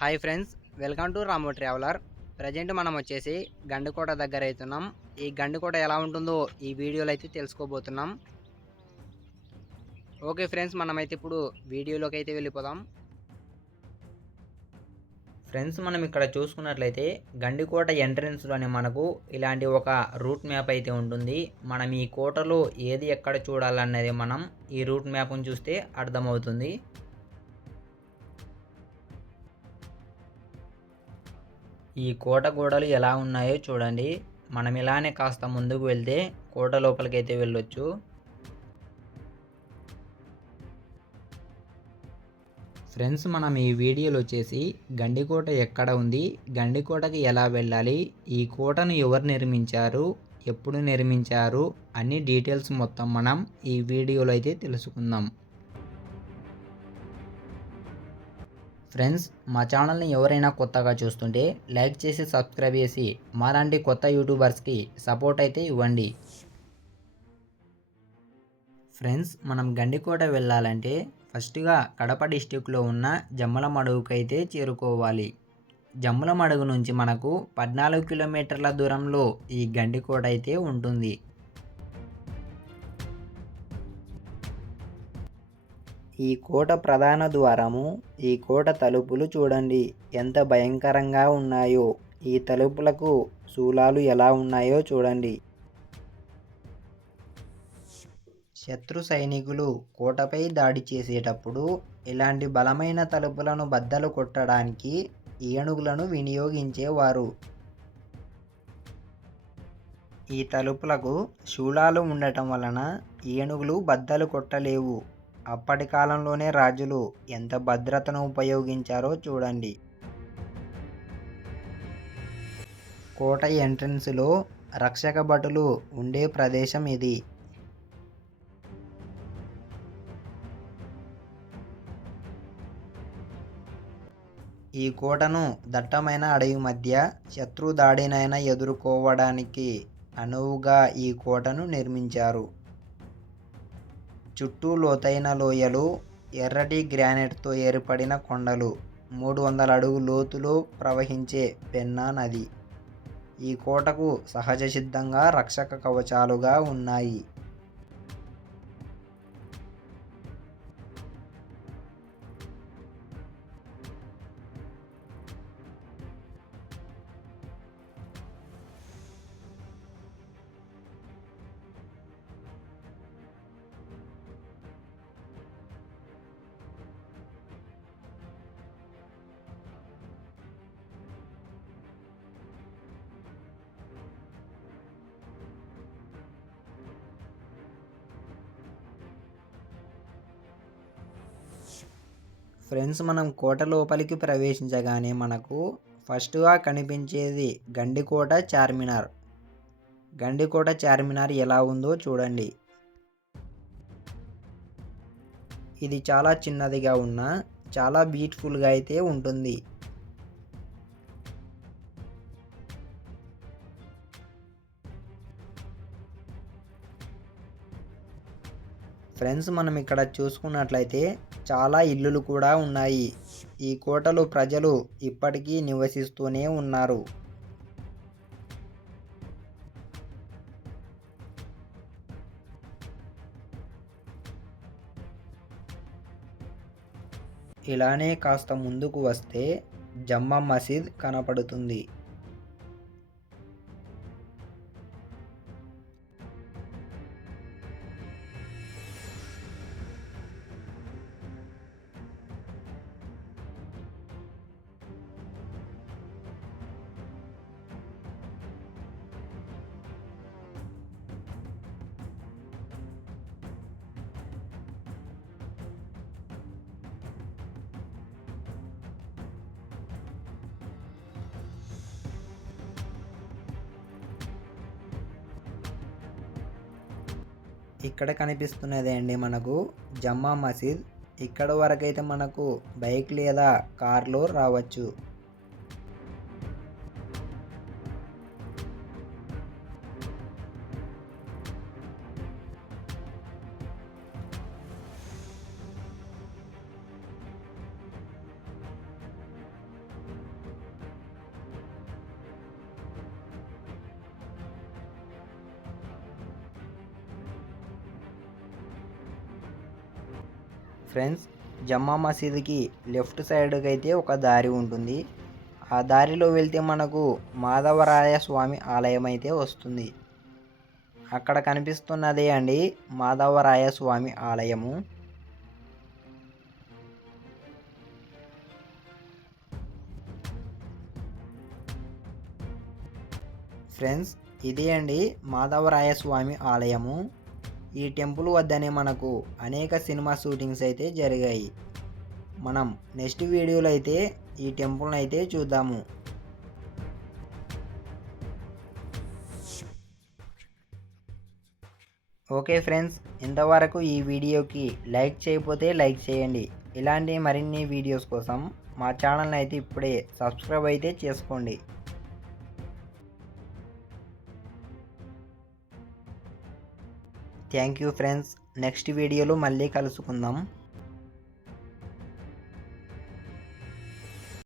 Hi friends welcome to Ramo traveller. Present మనం వచ్చేసి గండుకోట దగ్గర అవుతున్నాం. ఈ గండుకోట ఎలా ఉంటుందో ఈ వీడియోలో అయితే తెలుసుకోబోతున్నాం. ఓకే ఫ్రెండ్స్ మనమైతే ఇప్పుడు వీడియోలోకి అయితే వెళ్ళిపోదాం. ఫ్రెండ్స్ మనం ఇక్కడ చూసుకున్నట్లయితే గండికోట ఎంట్రన్స్లోనే మనకు ఇలాంటి ఒక రూట్ మ్యాప్ అయితే ఉంటుంది. మనం ఈ కోటలో ఏది ఎక్కడ చూడాలన్నది మనం ఈ రూట్ మ్యాప్ను చూస్తే అర్థమవుతుంది. ఈ కోట గోడలు ఎలా ఉన్నాయో చూడండి. మనం ఇలానే కాస్త ముందుకు వెళ్తే కోట లోపలికైతే వెళ్ళొచ్చు. ఫ్రెండ్స్ మనం ఈ వీడియోలో వచ్చేసి గండికోట ఎక్కడ ఉంది గండికోటకి ఎలా వెళ్ళాలి ఈ కోటను ఎవరు నిర్మించారు ఎప్పుడు నిర్మించారు అన్ని డీటెయిల్స్ మొత్తం మనం ఈ వీడియోలో అయితే తెలుసుకుందాం. ఫ్రెండ్స్ మా ఛానల్ని ఎవరైనా కొత్తగా చూస్తుంటే లైక్ చేసి సబ్స్క్రైబ్ చేసి మాలాంటి కొత్త యూట్యూబర్స్కి సపోర్ట్ అయితే ఇవ్వండి. ఫ్రెండ్స్ మనం గండికోట వెళ్ళాలంటే ఫస్ట్గా కడప డిస్టిక్లో ఉన్న జమ్మలమడుగుకు అయితే చేరుకోవాలి. జమ్మలమడుగు నుంచి మనకు పద్నాలుగు కిలోమీటర్ల దూరంలో ఈ గండికోట అయితే ఉంటుంది. ఈ కోట ప్రధాన ద్వారము ఈ కోట తలుపులు చూడండి ఎంత భయంకరంగా ఉన్నాయో. ఈ తలుపులకు శూలాలు ఎలా ఉన్నాయో చూడండి. శత్రు సైనికులు కోటపై దాడి చేసేటప్పుడు ఇలాంటి బలమైన తలుపులను బద్దలు కొట్టడానికి ఏనుగులను వినియోగించేవారు. ఈ తలుపులకు శూలాలు ఉండటం వలన ఏనుగులు బద్దలు కొట్టలేవు. అప్పటి కాలంలోనే రాజులు ఎంత భద్రతను ఉపయోగించారో చూడండి. కోట ఎంట్రన్స్లో రక్షక భటులు ఉండే ప్రదేశం ఇది. ఈ కోటను దట్టమైన అడవి మధ్య శత్రు దాడినైనా ఎదుర్కోవడానికి అనువుగా ఈ కోటను నిర్మించారు. చుట్టూ లోతైన లోయలు ఎర్రటి గ్రానైట్తో ఏర్పడిన కొండలు మూడు వందల అడుగు లోతులో ప్రవహించే పెన్నా నది. ఈ కోటకు సహజ సిద్ధంగా రక్షక కవచాలుగా ఉన్నాయి. ఫ్రెండ్స్ మనం కోట లోపలికి ప్రవేశించగానే మనకు ఫస్ట్గా కనిపించేది గండికోట చార్మినార్. గండికోట చార్మినార్ ఎలా ఉందో చూడండి. ఇది చాలా చిన్నదిగా ఉన్న చాలా బ్యూటిఫుల్గా అయితే ఉంటుంది. ఫ్రెండ్స్ మనం ఇక్కడ చూసుకున్నట్లయితే చాలా ఇల్లులు కూడా ఉన్నాయి. ఈ కోటలో ప్రజలు ఇప్పటికీ నివసిస్తూనే ఉన్నారు. ఇలానే కాస్త ముందుకు వస్తే జమ్మా మసీద్ కనపడుతుంది. ఇక్కడ కనిపిస్తున్నది అండి మనకు జమ్మా మసీద్. ఇక్కడ వరకైతే మనకు బైక్ లేదా కార్లో రావచ్చు. ఫ్రెండ్స్ జమ్మా మసీదుకి లెఫ్ట్ సైడ్కి అయితే ఒక దారి ఉంటుంది. ఆ దారిలో వెళ్తే మనకు మాధవరాయ స్వామి ఆలయం అయితే వస్తుంది. అక్కడ కనిపిస్తున్నదే అండి మాధవరాయ స్వామి ఆలయము. ఫ్రెండ్స్ ఇదే అండి మాధవరాయ స్వామి ఆలయము. ఈ టెంపుల్ వద్దనే మనకు అనేక సినిమా షూటింగ్స్ అయితే జరిగాయి. మనం నెక్స్ట్ వీడియోలో అయితే ఈ టెంపుల్ని అయితే చూద్దాము. ఓకే ఫ్రెండ్స్ ఇంతవరకు ఈ వీడియోకి లైక్ చేయకపోతే లైక్ చేయండి. ఇలాంటి మరిన్ని వీడియోస్ కోసం మా ఛానల్ని అయితే ఇప్పుడే సబ్స్క్రైబ్ అయితే చేసుకోండి. Thank you friends. నెక్స్ట్ వీడియోలో మళ్ళీ కలుసుకుందాం.